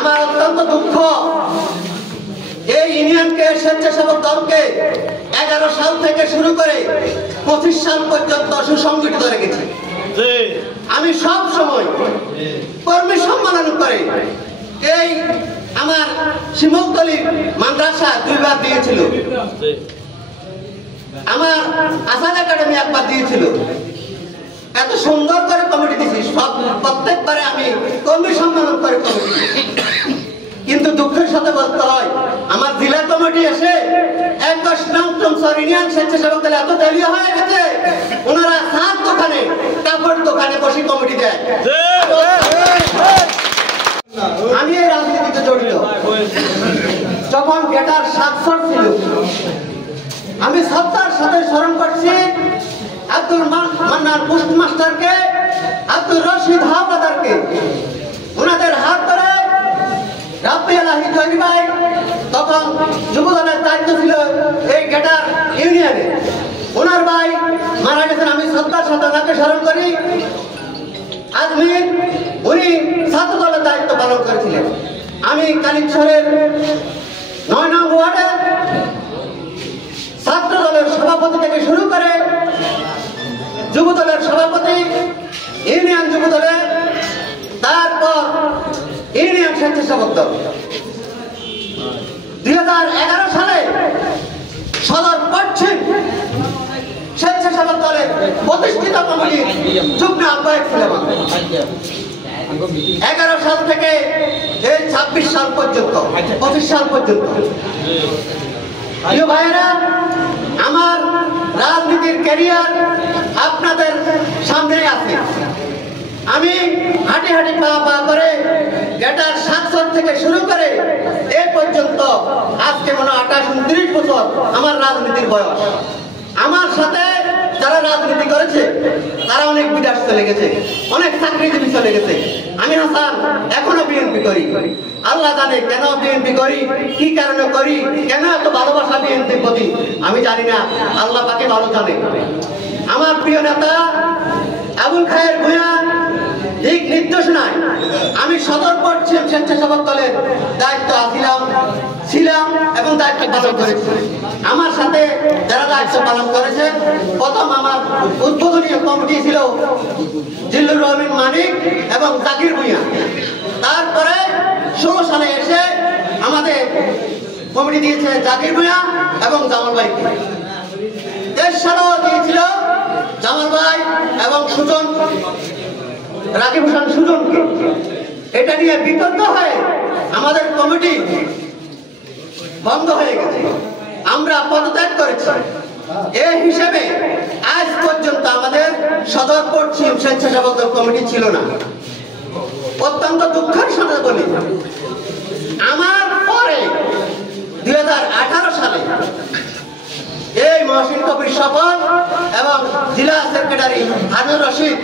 আমার অত্যন্ত দুঃখ, এই ইউনিয়নকে স্বেচ্ছাসেবক দলকে 11 সাল থেকে শুরু করে 25 সাল পর্যন্ত সুসংগঠিত রেখেছি। আমি সব সময় কর্মী সম্মেলন করে এই আমার শিমুলতলী মাদ্রাসা 2 বার দিয়েছিল, আমার আসাদ একাডেমি 1 বার দিয়েছিল। এত সুন্দর করে কমিটি দিয়েছি, সব প্রত্যেকবারে আমি কর্মী সম্মেলন করে কমিটি দিয়েছি। কিন্তু দুঃখের সাথে বলতে হয়, আমার জেলা কমিটি এসে 21 নং টমসর ইউনিয়ন স্বেচ্ছাসেবক দল এত দলীয় হয়ে গেছে, ওনারা সাত দোকানে কাপড় দোকানে বসে কমিটি দেয়। আমি এই রাজনীতিতে জড়িত। যখন গেটার স্বাক্ষর ছিল, আমি শ্রদ্ধার সাথে স্মরণ করছি আব্দুল মান্নান পোস্টমাস্টারকে, আব্দুল রশিদ হাওলাদারকে। ওনাদের হাত ধরে রাব্বি আলাহি জয়ী ভাই তখন যুবদলের দায়িত্ব ছিল এই গেটার ইউনিয়নে। ওনার ভাই মারা গেছেন, আমি শ্রদ্ধার সাথে ওনাকে স্মরণ করি। আজমির উনি ছাত্র দলের দায়িত্ব পালন করেছিলেন। আমি কালিকসরের 9 নং ওয়ার্ডের ছাত্র দলের সভাপতি থেকে শুরু করে যুব দলের সভাপতি, ইউনিয়ন যুব দলে, তারপর ইউনিয়ন স্বেচ্ছাসেবক দল। 2011 সালে সদর পশ্চিম স্বেচ্ছাসেবক দলের প্রতিষ্ঠিত কমিটির যুগ্ম আহ্বায়ক ছিলাম। 11 সাল থেকে এই 26 সাল পর্যন্ত, 25 সাল পর্যন্ত। প্রিয় ভাইয়েরা, আমার রাজনীতির ক্যারিয়ার আপনাদের সামনে আছে। আমি হাঁটি হাঁটি পা পা করে গেটার স্বাক্ষর থেকে শুরু করে এ পর্যন্ত আজকে মনে 28-29 বছর আমার রাজনীতির বয়স। আমার সাথে যারা রাজনীতি করেছে তারা অনেক বিদেশ চলে গেছে, অনেক চাকরিজীবী চলে গেছে। আমি হাসান এখনো বিএনপি করি। আল্লাহ জানে কেন বিএনপি করি, কি কারণে করি, কেন এত ভালোবাসা বিএনপির প্রতি আমি জানি না, আল্লাহ পাকে ভালো জানে। আমার প্রিয় নেতা আবুল খায়ের ভূঁইয়া দিক নির্দেশনায় আমি সদর পশ্চিম স্বেচ্ছাসেবক দলের দায়িত্ব ছিলাম এবং দায়িত্ব পালন করেছি। আমার সাথে যারা দায়িত্ব পালন করেছে, প্রথম আমার উদ্বোধনী কমিটি ছিল জিল্লুর রহমান মানিক এবং জাকির ভূঁইয়া। তারপরে 16 সালে এসে আমাদের কমিটি দিয়েছে জাকির ভূঁইয়া এবং জামাল ভাই। 23 সালেও দিয়েছিল জামাল ভাই এবং সুজন, রাকিব হোসেন সুজনকে। এটা নিয়ে বিতর্ক হয়ে আমাদের কমিটি বন্ধ হয়ে গেছে, আমরা পদত্যাগ করেছি। এই হিসেবে আজ পর্যন্ত আমাদের সদর পশ্চিম স্বেচ্ছাসেবক দল কমিটি ছিল না। অত্যন্ত দুঃখের সাথে বলি, আমার পরে 2018 সালে এই মহসিন কবির স্বপন এবং জেলা সেক্রেটারি হারুন রশিদ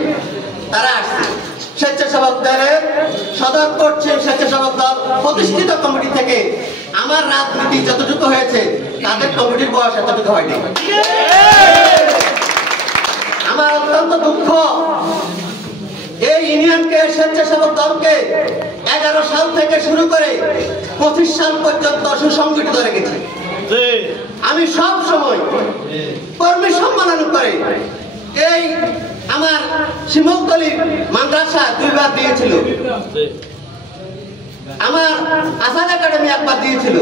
তারা আসছে। স্বেচ্ছাসেবক দলের সদর পশ্চিম স্বেচ্ছাসেবক দল প্রতিষ্ঠিত কমিটি থেকে আমার রাজনীতি যতটুকু হয়েছে তাদের কমিটির বয়স এতটুকু হয়নি। আমার অত্যন্ত দুঃখ, এই ইউনিয়নকে স্বেচ্ছাসেবক দলকে 11 সাল থেকে শুরু করে 25 সাল পর্যন্ত সুসংগঠিত রেখেছি। আমি সব সময় কর্মী সম্মেলন করে এই আমার শিমুলতলী মাদ্রাসা 2 বার দিয়েছিল, আমার আসাদ একাডেমি 1 বার দিয়েছিল।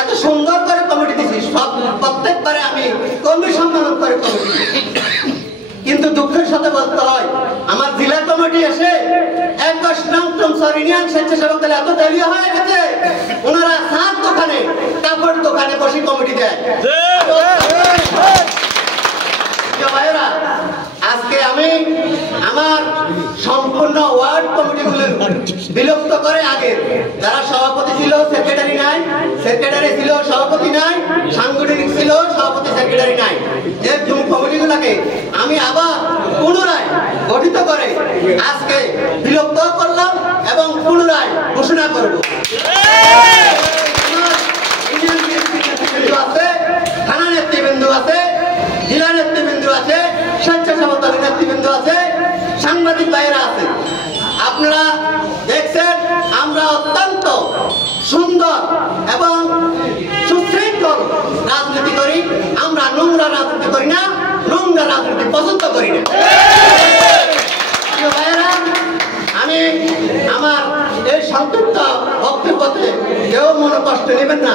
এত সুন্দর করে কমিটি দিয়েছি, সব প্রত্যেকবারে আমি কর্মী সম্মেলন করে কমিটি দিয়েছি। কিন্তু দুঃখের সাথে বলতে হয়, আমার জেলা কমিটি এসে 21 নং টমসর ইউনিয়ন স্বেচ্ছাসেবক দল এত দলীয় হয়ে গেছে, ওনারা সাত দোকানে কাপড় দোকানে বসে কমিটি দেয়। ভাইয়েরা, আজকে আমি আমার সম্পূর্ণ ওয়ার্ড কমিটিগুলো বিলুপ্ত করে আগে যারা সভাপতি ছিল সেক্রেটারি নাই, সেক্রেটারি ছিল সভাপতি নাই, সাংগঠনিক ছিল সভাপতি সেক্রেটারি নাই, এর কমিটিগুলোকে আমি আবার পুনরায় গঠিত করে আজকে বিলুপ্ত করলাম এবং পুনরায় ঘোষণা করব। আছে, থানা নেতৃবৃন্দ আছে, জেলা নেতৃবৃন্দ আছে, স্বেচ্ছাসেবক দলের নেতৃবৃন্দ আছে, সাংবাদিক ভাইয়েরা আছে। আপনারা দেখছেন আমরা অত্যন্ত সুন্দর এবং সুশৃঙ্খল রাজনীতি করি। আমরা নোংরা রাজনীতি করি না, নোংরা রাজনীতি পছন্দ করি না। ভাইয়েরা, আমি আমার এই সংক্ষিপ্ত বক্তব্যতে কেউ মনে কষ্ট নেবেন না।